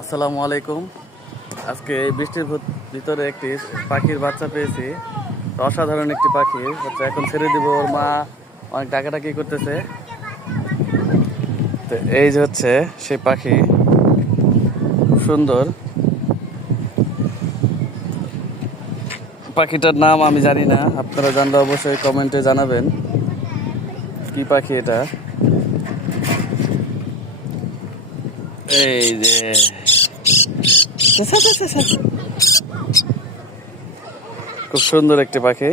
আসসালামু আলাইকুম। আজকে এই বৃষ্টির ভিতরে একটি পাখির বাচ্চা পেয়েছি। তো অসাধারণ একটি পাখি হচ্ছে, এখন ছেড়ে দিব। ওর মা অনেক ডাকাডাকি করতেছে। তো এই যে হচ্ছে সেই পাখি, খুব সুন্দর। পাখিটার নাম আমি জানি না, আপনারা জানলে অবশ্যই কমেন্টে জানাবেন কি পাখি এটা। এই যে খুব সুন্দর একটি পাখি,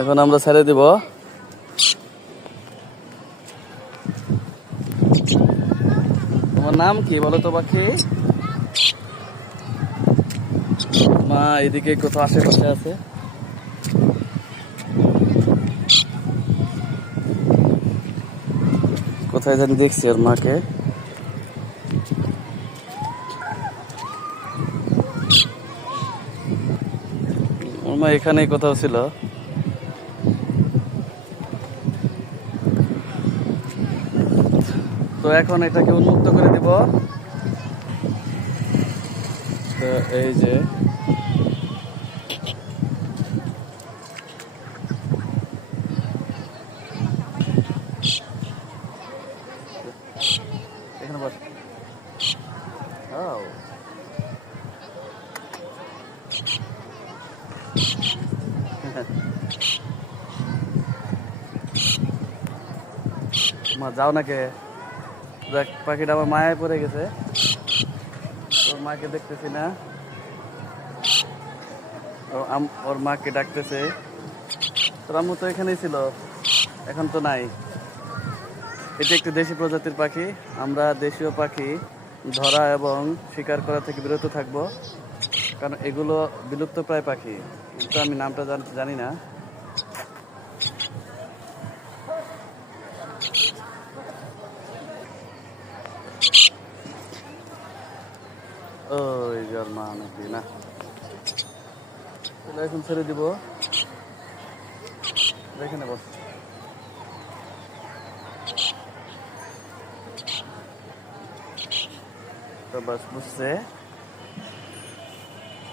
এখন আমরা ছেড়ে দিব। তোমার নাম কি বলো তো পাখি? মা এদিকে কোথাও আশেপাশে আছে। কোথায় জানি দেখছি ওর মাকে। ওর মা এখানেই কোথাও ছিল। তো এখন এটাকে উন্মুক্ত করে দিব। তো এই যে এখানে বস। মা যাও না কে? দেখ পাখিটা আমার মায়ায় পড়ে গেছে। ওর মাকে দেখতেছি না। ওর মাকে ডাকতেছে। তোর আম্মু তো এখানেই ছিল, এখন তো নাই। এটি একটি দেশি প্রজাতির পাখি। আমরা দেশীয় পাখি ধরা এবং শিকার করা থেকে বিরত থাকবো, কারণ এগুলো বিলুপ্ত প্রায় পাখি, কিন্তু আমি নামটা জানি না। ওই যার মা নাকি না, এখন ছেড়ে দিব। দেখে নেব। তো বাস বুঝছে,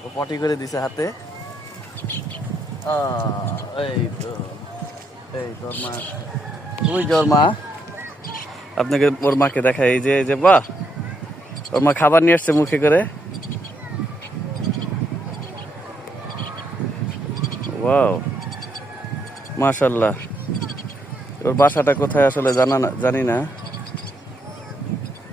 ও পটি করে দিছে হাতে। এই তো, এই তোর মা, তুই ওর মা। আপনাকে ওর মাকে দেখায়, এই যে বাহ, ওর মা খাবার নিয়ে আসছে মুখে করে। ওয়াও, মাশাআল্লাহ। ওর বাসাটা কোথায় আসলে জানি না।